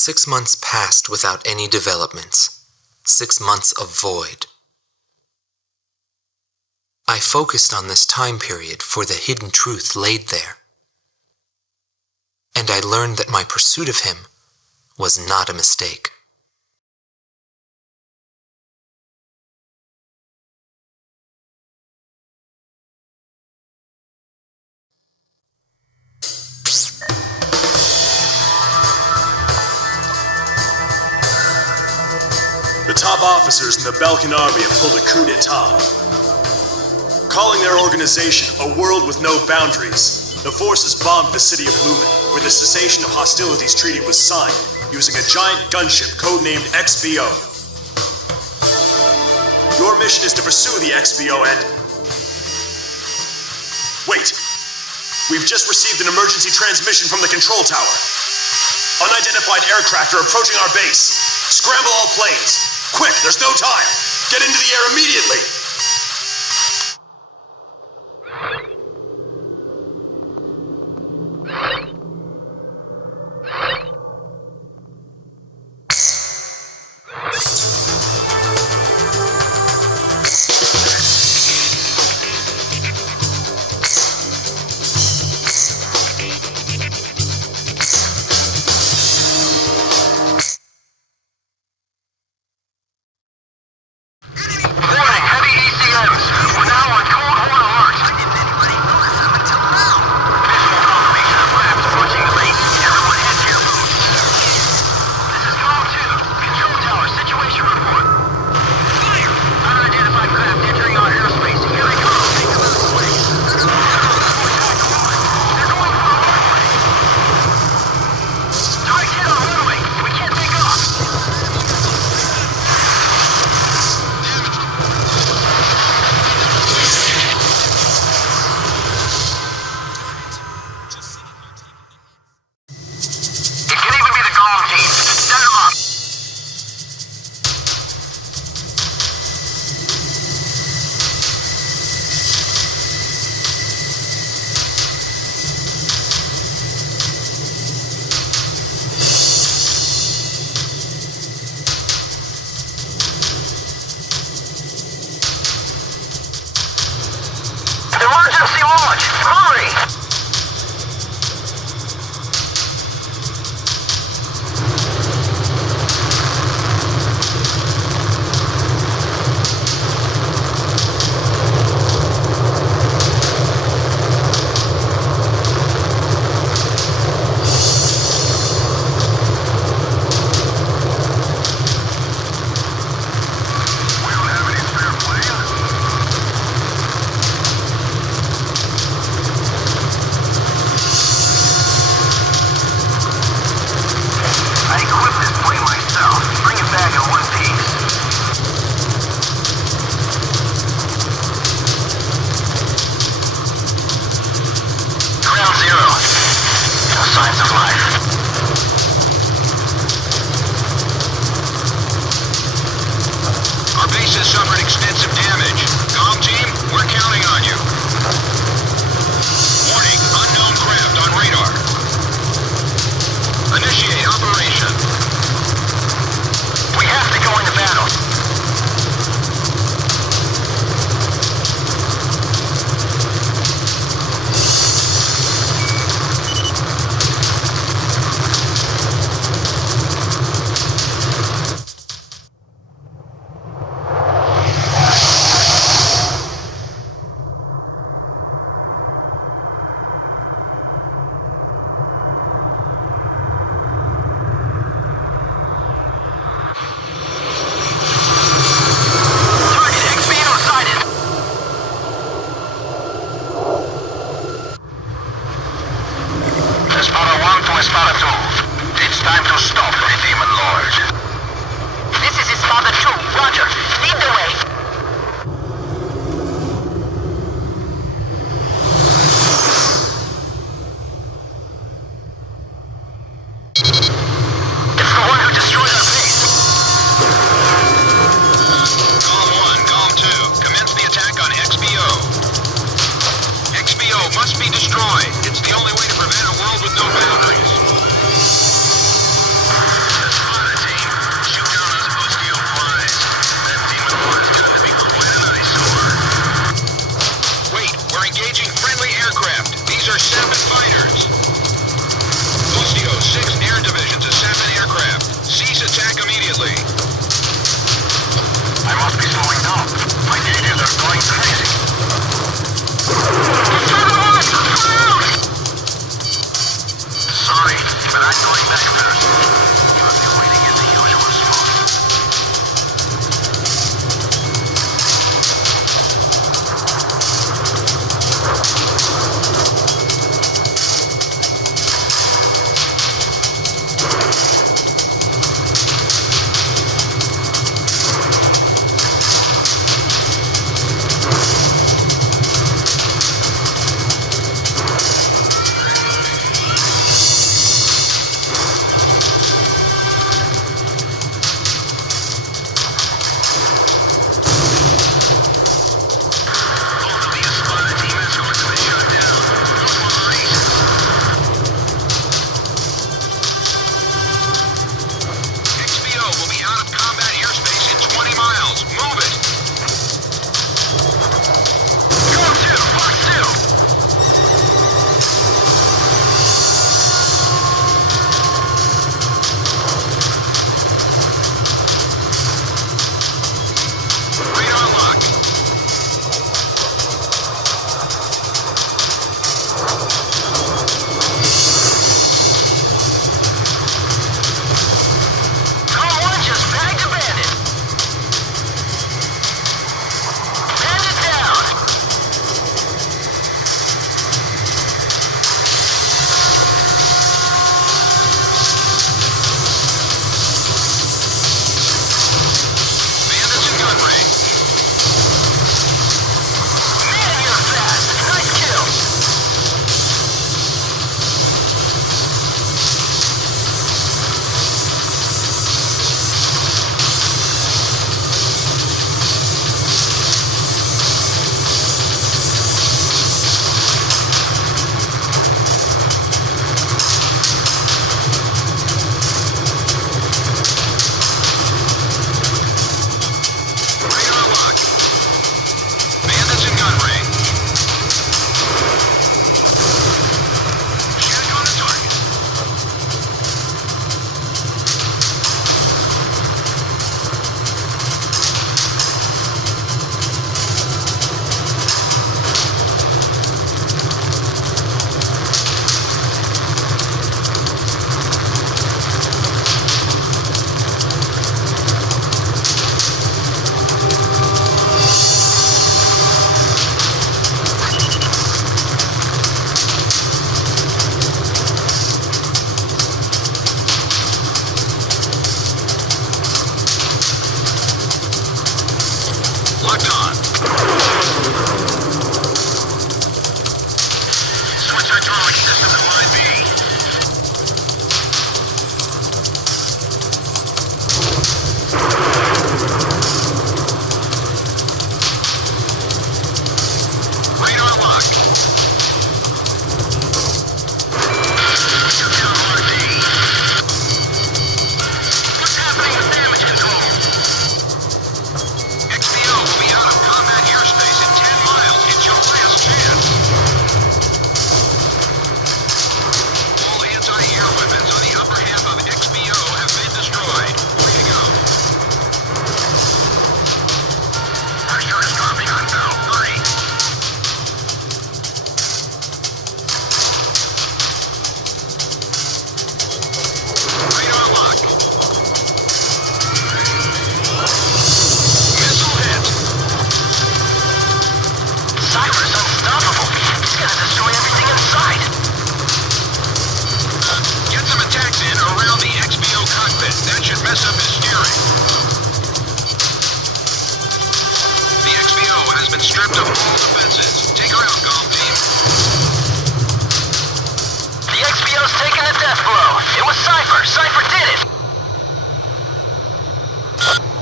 6 months passed without any developments. 6 months of void. I focused on this time period for the hidden truth laid there. And I learned that my pursuit of him was not a mistake. The top officers in the Belkan army have pulled a coup d'etat. Calling their organization a world with no boundaries, the forces bombed the city of Lumen, where the cessation of hostilities treaty was signed, using a giant gunship codenamed XBO. Your mission is to pursue the XBO and... Wait! We've just received an emergency transmission from the control tower. Unidentified aircraft are approaching our base. Scramble all planes. Quick, there's no time. Get into the air immediately.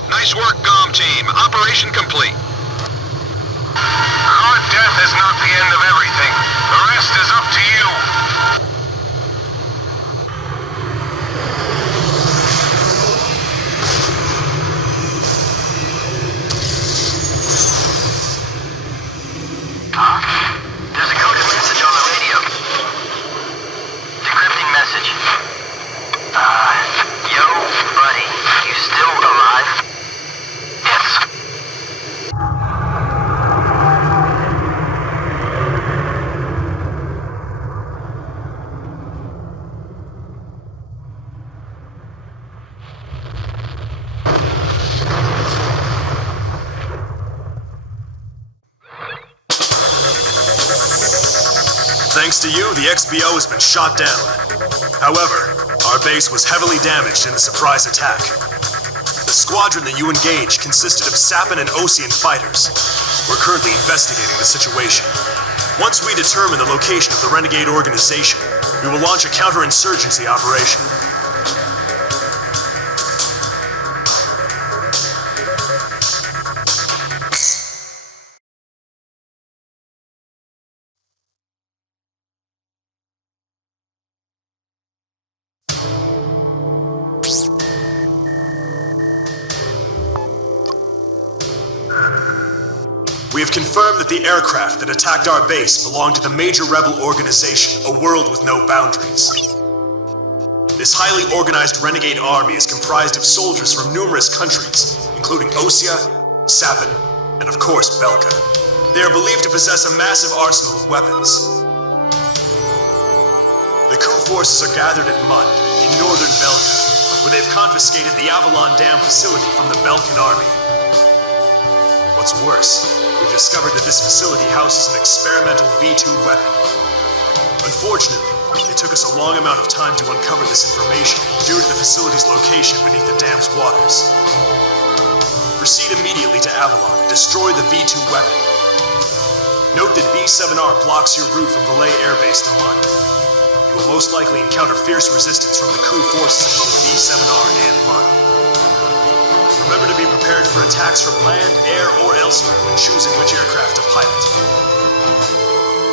Nice work, GOM team. Operation complete. Our death is not the end of everything. The rest is up to you. There's a coded message on the radio. Decrypting message. Yo, buddy, you still alive? Yes. Thanks to you, the XBO has been shot down. However, our base was heavily damaged in the surprise attack. The squadron that you engaged consisted of Sapin and Osean fighters. We're currently investigating the situation. Once we determine the location of the Renegade organization, we will launch a counterinsurgency operation. We have confirmed that the aircraft that attacked our base belonged to the major rebel organization, A World with No Boundaries. This highly organized renegade army is comprised of soldiers from numerous countries, including Osea, Sapin, and of course Belka. They are believed to possess a massive arsenal of weapons. The coup forces are gathered at Mund, in northern Belka, where they've confiscated the Avalon Dam facility from the Belkan army. What's worse, we've discovered that this facility houses an experimental V2 weapon. Unfortunately, it took us a long amount of time to uncover this information due to the facility's location beneath the dam's waters. Proceed immediately to Avalon and destroy the V2 weapon. Note that B7R blocks your route from Valais Air Base to Mund. You will most likely encounter fierce resistance from the coup forces of both B7R and Mund. Remember to be prepared for attacks from land, air, or elsewhere when choosing which aircraft to pilot.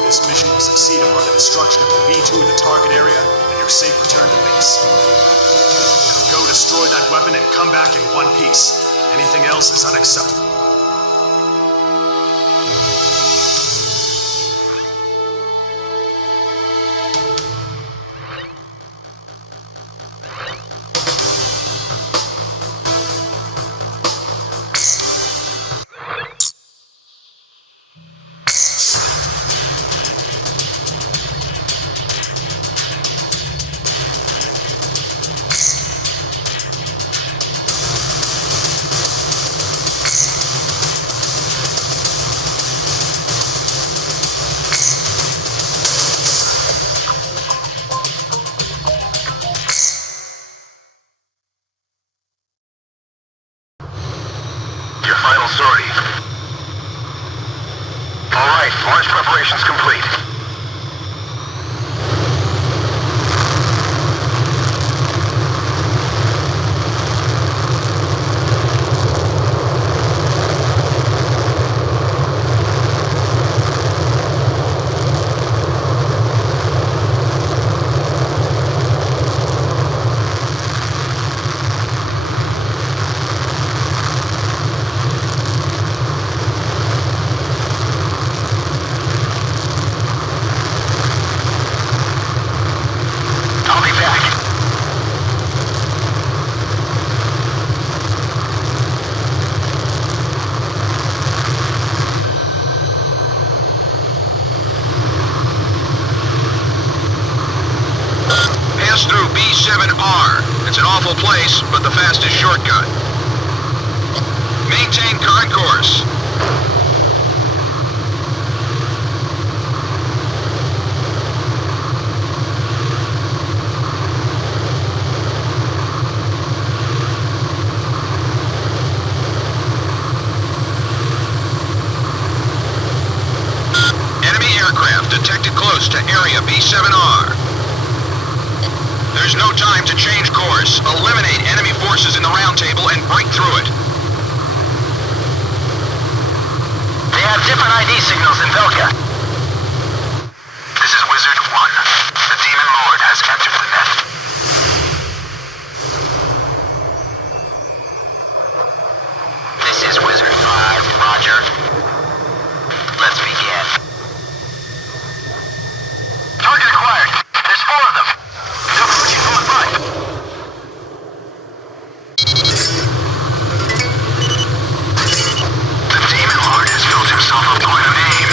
This mission will succeed upon the destruction of the V2 in the target area and your safe return to base. Go destroy that weapon and come back in one piece. Anything else is unacceptable. Final sortie. All right, launch preparations complete. Through B7R. It's an awful place, but the fastest shortcut. Maintain current course. Enemy aircraft detected close to area B7R. There's no time to change course. Eliminate enemy forces in the round table and break through it. They have different ID signals in Velka. This is Wizard 1. The Demon Lord has entered the net. This is Wizard 5. Roger. Let's begin. Target acquired. There's 4 of them. The Demon Lord has built himself up quite a name.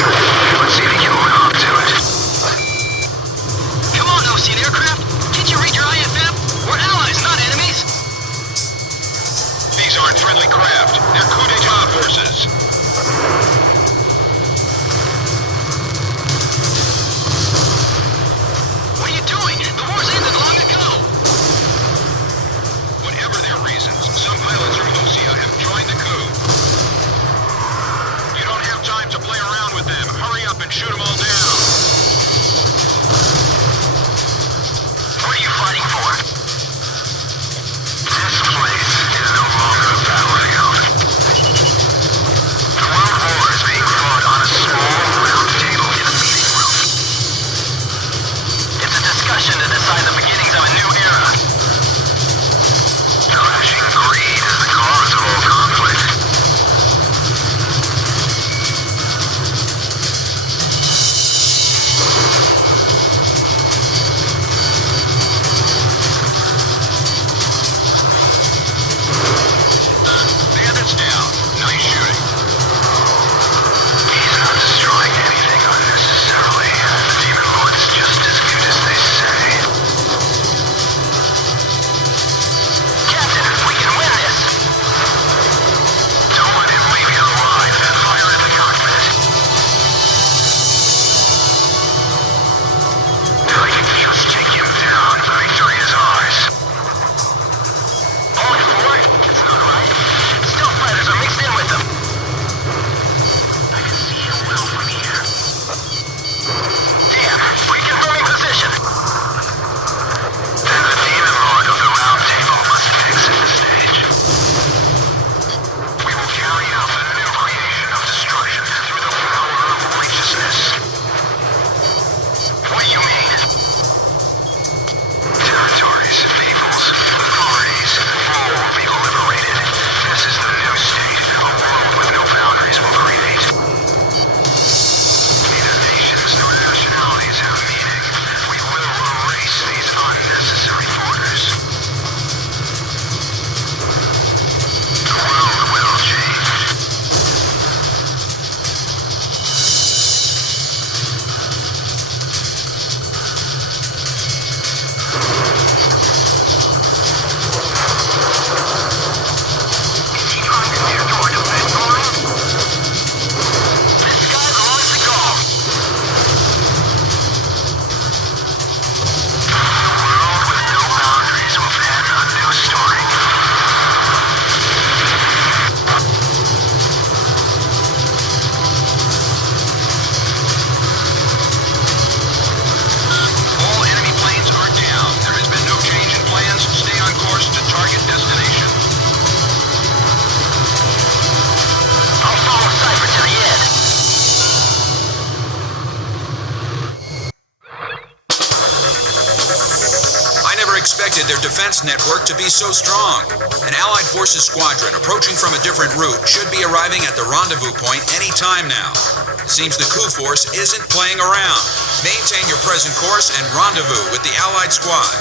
expected their defense network to be so strong. An Allied Forces squadron approaching from a different route should be arriving at the rendezvous point any time now. It seems the coup force isn't playing around. Maintain your present course and rendezvous with the Allied squad.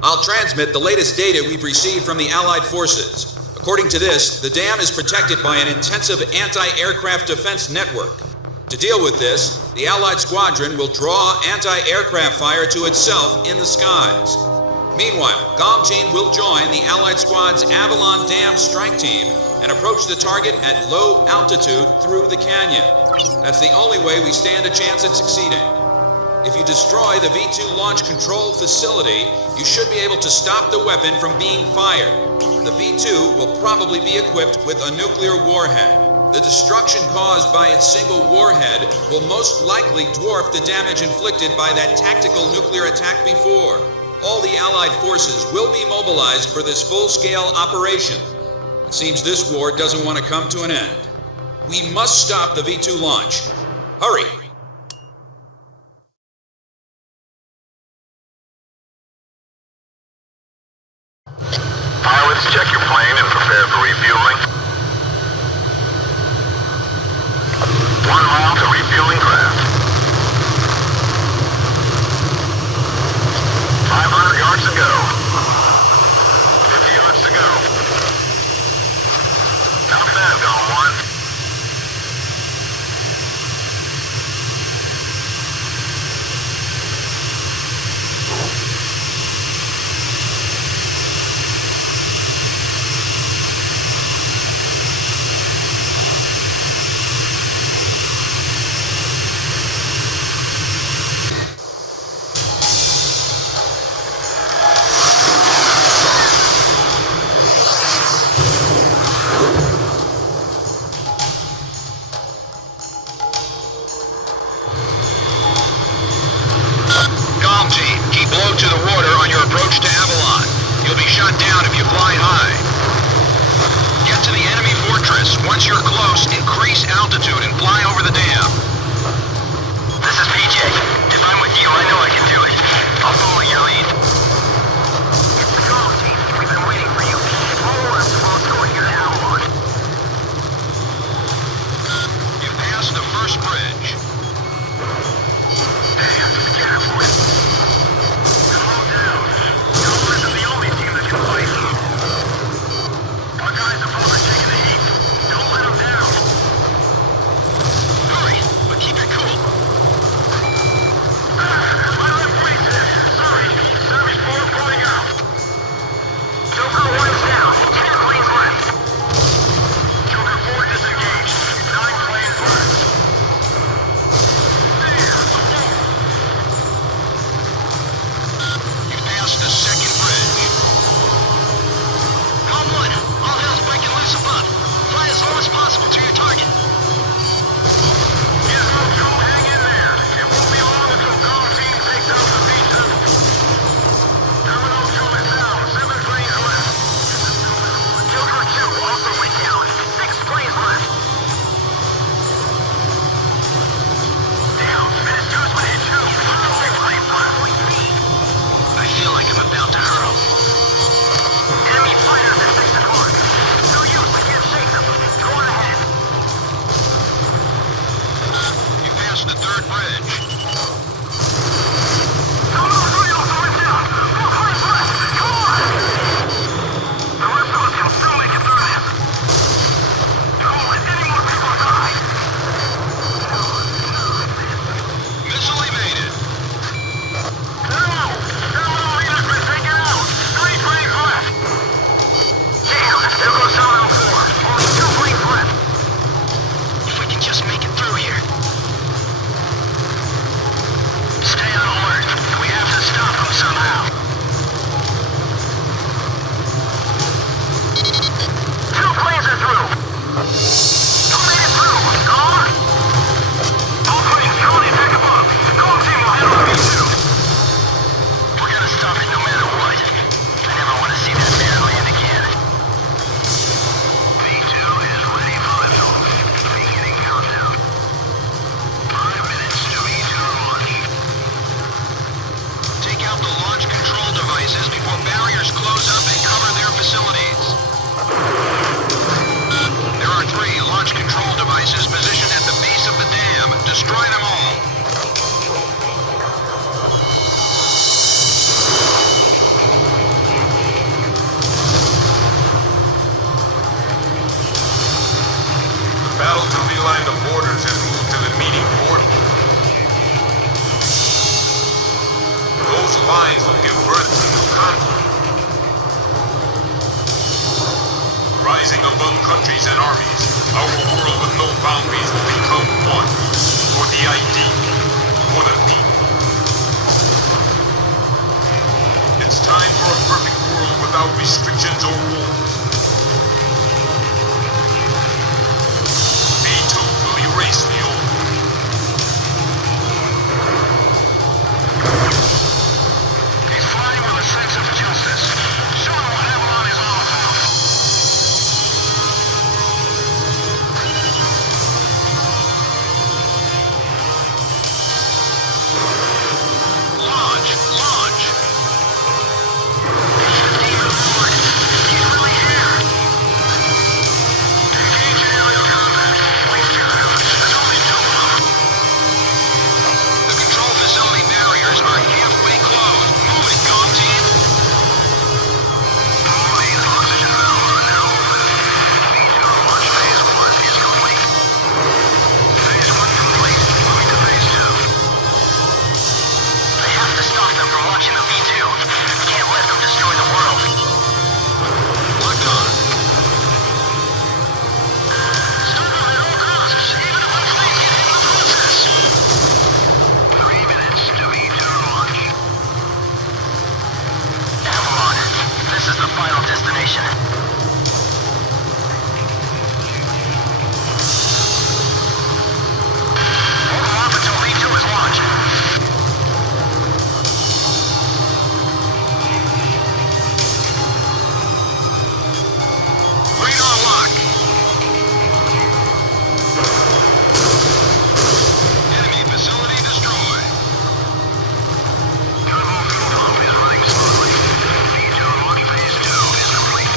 I'll transmit the latest data we've received from the Allied forces. According to this, the dam is protected by an intensive anti-aircraft defense network. To deal with this, the Allied squadron will draw anti-aircraft fire to itself in the skies. Meanwhile, GOM team will join the Allied squad's Avalon Dam strike team and approach the target at low altitude through the canyon. That's the only way we stand a chance at succeeding. If you destroy the V-2 launch control facility, you should be able to stop the weapon from being fired. The V-2 will probably be equipped with a nuclear warhead. The destruction caused by its single warhead will most likely dwarf the damage inflicted by that tactical nuclear attack before. All the Allied forces will be mobilized for this full-scale operation. It seems this war doesn't want to come to an end. We must stop the V-2 launch. Hurry! Pilots, check your plane and prepare for refueling. 1 mile to refueling craft. 500 yards to go. 50 yards to go. Not bad, GOM 1. countries and armies, our world with no boundaries will become one. For the ID, for the people. It's time for a perfect world without restrictions or wars. V2 will erase the old. He's flying with a sense of justice. Show him what Avalon is all about. Launch! Launch! Demon Lord! He's really here! Engage in aerial combat. We've got him. There's only two of them. The control facility barriers are halfway closed. Move it, Comm Team! All main oxygen valves are now open. V2 launch phase 1 is complete. Phase 1 complete. Moving to phase 2. They have to stop them from launching the V2. We can't let them destroy the world. Locked on. Stop them at all costs, even if our flames get hit in the process. 3 minutes to V2 launch. Avalon, this is the final destination. Hold them off until V2 is launched. Radar lock. Enemy facility destroyed. Turbo fuel pump is running smoothly. V2 launch phase 2 is complete.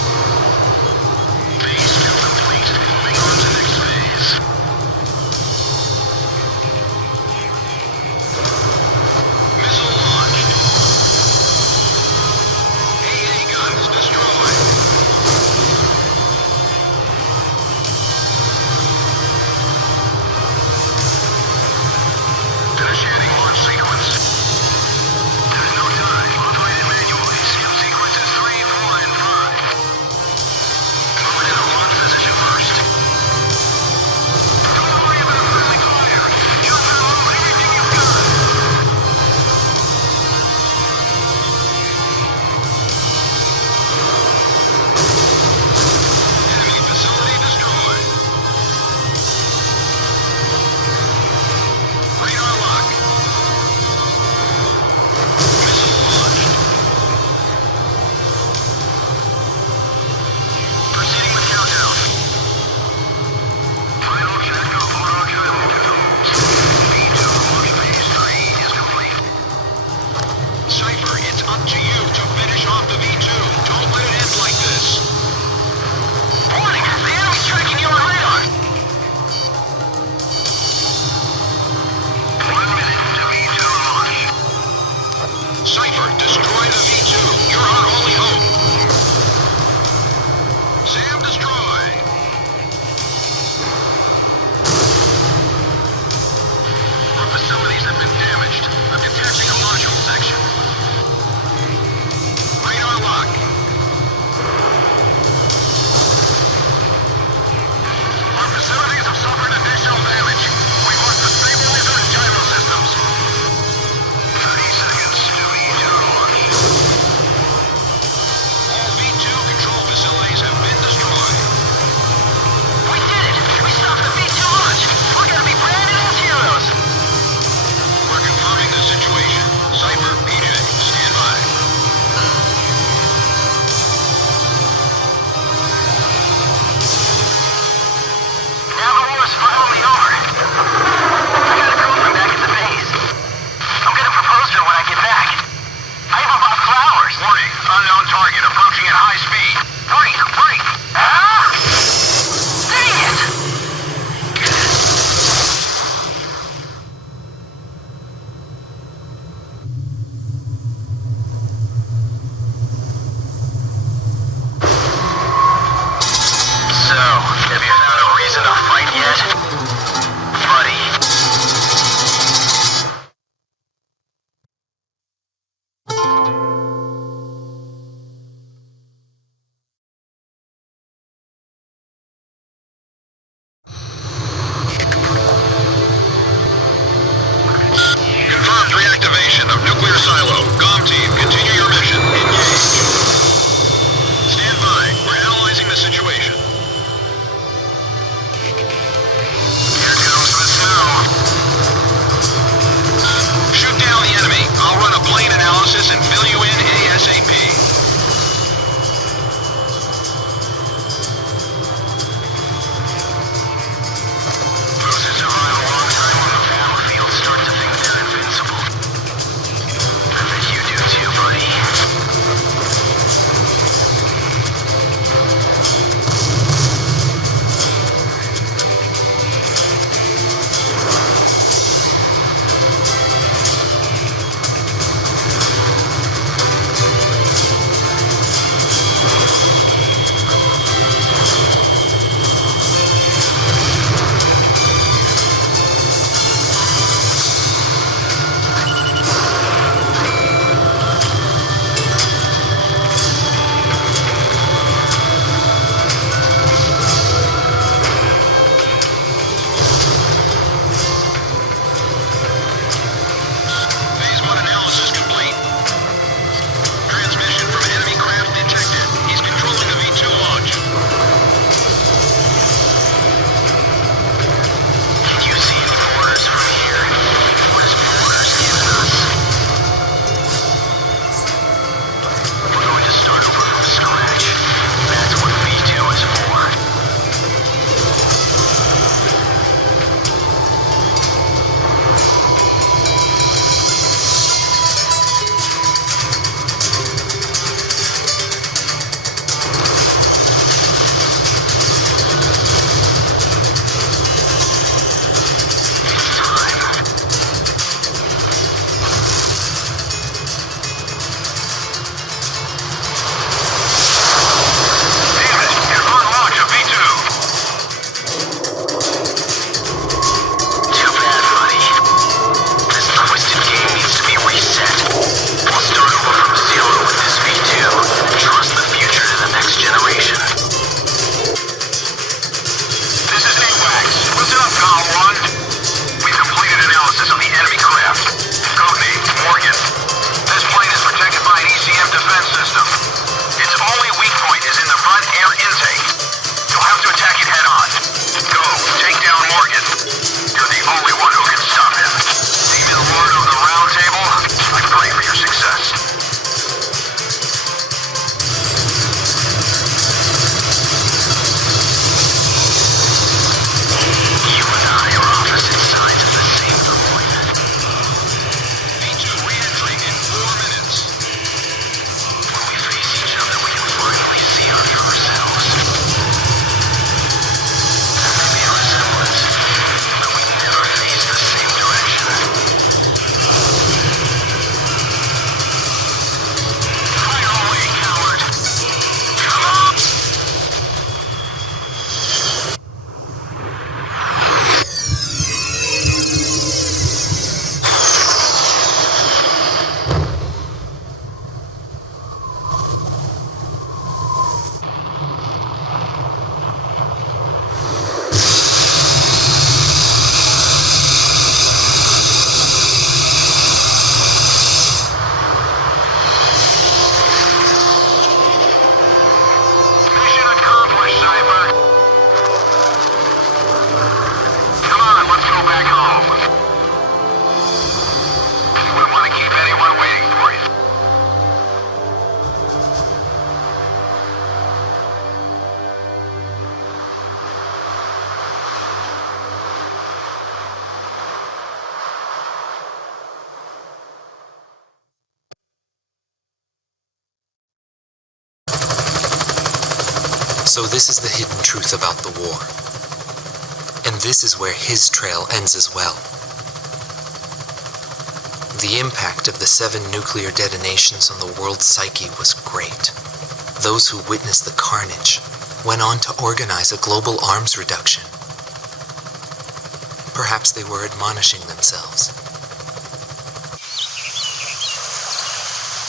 So this is the hidden truth about the war. And this is where his trail ends as well. The impact of the 7 nuclear detonations on the world's psyche was great. Those who witnessed the carnage went on to organize a global arms reduction. Perhaps they were admonishing themselves.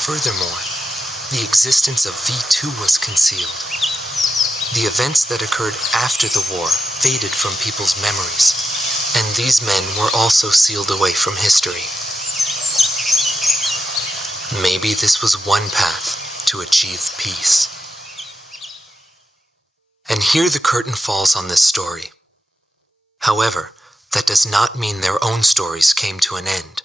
Furthermore, the existence of V2 was concealed. The events that occurred after the war faded from people's memories, and these men were also sealed away from history. Maybe this was one path to achieve peace. And here the curtain falls on this story. However, that does not mean their own stories came to an end.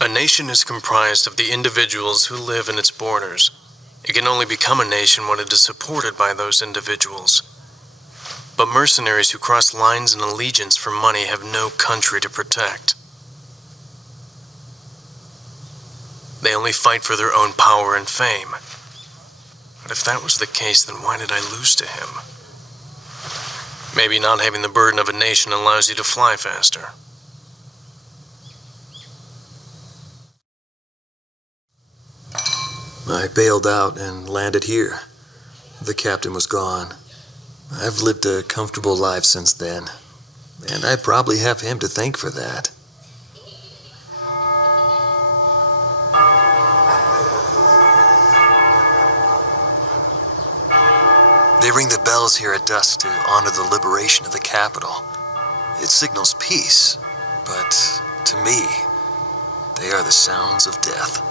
A nation is comprised of the individuals who live in its borders. It can only become a nation when it is supported by those individuals. But mercenaries who cross lines and allegiance for money have no country to protect. They only fight for their own power and fame. But if that was the case, then why did I lose to him? Maybe not having the burden of a nation allows you to fly faster. I bailed out and landed here. The captain was gone. I've lived a comfortable life since then, and I probably have him to thank for that. They ring the bells here at dusk to honor the liberation of the capital. It signals peace, but to me, they are the sounds of death.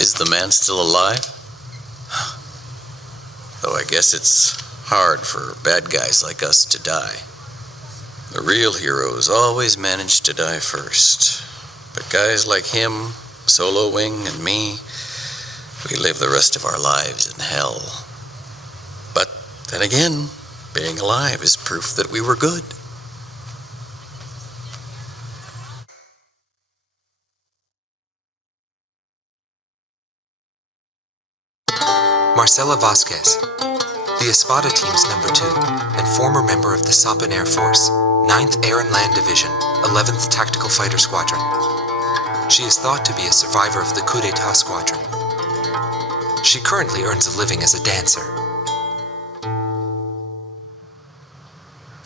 Is the man still alive? Though I guess it's hard for bad guys like us to die. The real heroes always manage to die first. But guys like him, Solo Wing, and me, we live the rest of our lives in hell. But then again, being alive is proof that we were good. Marcela Vasquez, the Espada team's number 2 and former member of the Sapan Air Force, 9th Air and Land Division, 11th Tactical Fighter Squadron. She is thought to be a survivor of the Coup d'etat squadron. She currently earns a living as a dancer.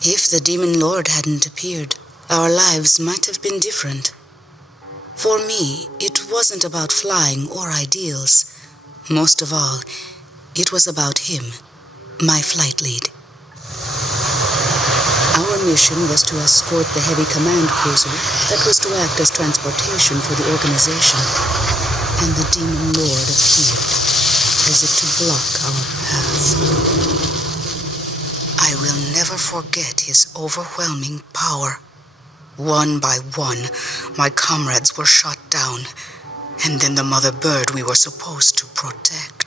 If the Demon Lord hadn't appeared, our lives might have been different. For me, it wasn't about flying or ideals. Most of all, it was about him, my flight lead. Our mission was to escort the heavy command cruiser that was to act as transportation for the organization, and the Demon Lord appeared, as if to block our path. I will never forget his overwhelming power. One by one, my comrades were shot down, and then the mother bird we were supposed to protect.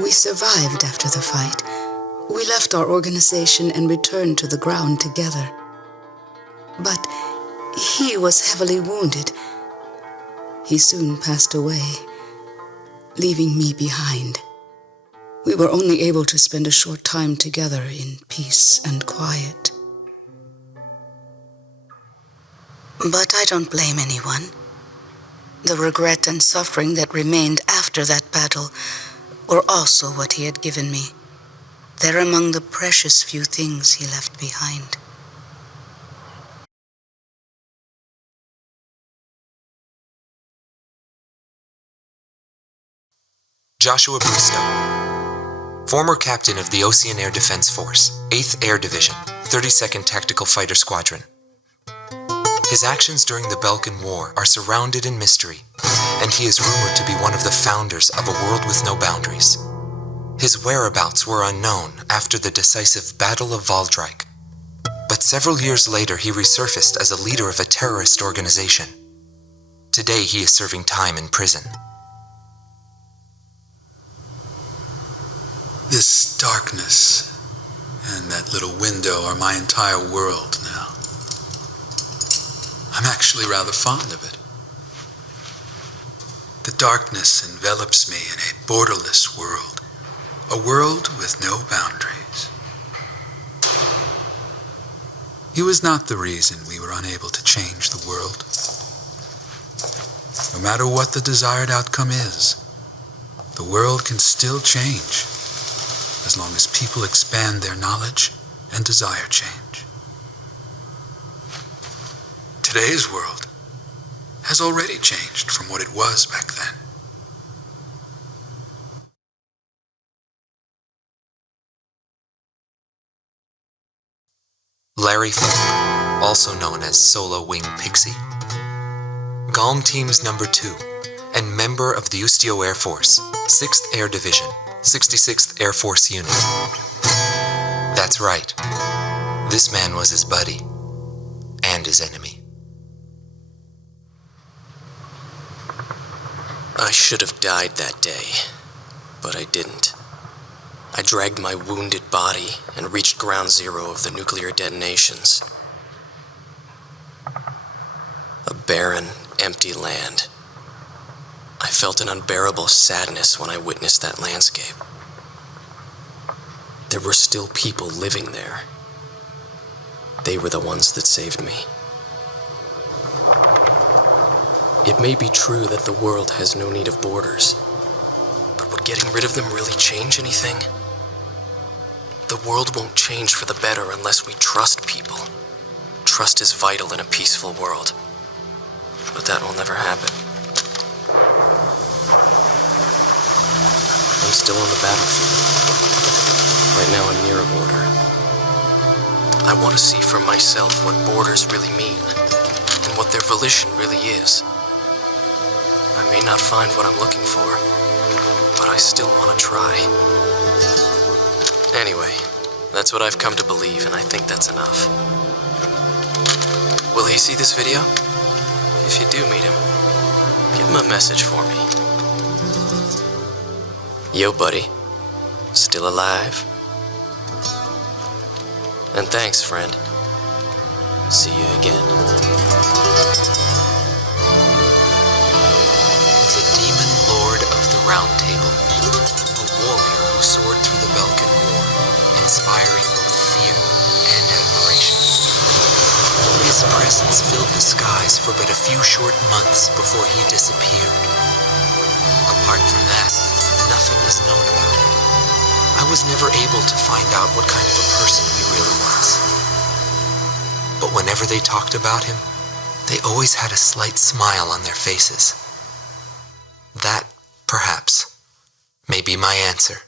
We survived after the fight. We left our organization and returned to the ground together. But he was heavily wounded. He soon passed away, leaving me behind. We were only able to spend a short time together in peace and quiet. But I don't blame anyone. The regret and suffering that remained after that battle were also what he had given me. They're among the precious few things he left behind. Joshua Bristow, former captain of the Ocean Air Defense Force, 8th Air Division, 32nd Tactical Fighter Squadron. His actions during the Balkan War are surrounded in mystery, and he is rumored to be one of the founders of a world with no boundaries. His whereabouts were unknown after the decisive Battle of Valdrike, but several years later he resurfaced as a leader of a terrorist organization. Today he is serving time in prison. This darkness and that that little window are my entire world now. I'm actually rather fond of it. The darkness envelops me in a borderless world, a world with no boundaries. It was not the reason we were unable to change the world. No matter what the desired outcome is, the world can still change, as long as people expand their knowledge and desire change. Today's world has already changed from what it was back then. Larry Funk, also known as Solo Wing Pixie, GALM Team's number 2, and member of the Ustio Air Force, 6th Air Division, 66th Air Force Unit. That's right. This man was his buddy and his enemy. I should have died that day, but I didn't. I dragged my wounded body and reached ground zero of the nuclear detonations. A barren, empty land. I felt an unbearable sadness when I witnessed that landscape. There were still people living there. They were the ones that saved me. It may be true that the world has no need of borders, but would getting rid of them really change anything? The world won't change for the better unless we trust people. Trust is vital in a peaceful world, but that will never happen. I'm still on the battlefield. Right now I'm near a border. I want to see for myself what borders really mean, and what their volition really is. I may not find what I'm looking for, but I still want to try. Anyway, that's what I've come to believe, and I think that's enough. Will he see this video? If you do meet him, give him a message for me. Yo, buddy. Still alive? And thanks, friend. See you again. The Demon Lord of the Round Table, a warrior who soared through the Belkan War, inspiring both fear and admiration. His presence filled the skies for but a few short months before he disappeared. Apart from that, nothing was known about him. I was never able to find out what kind of a person he really was. But whenever they talked about him, they always had a slight smile on their faces. That, perhaps, may be my answer.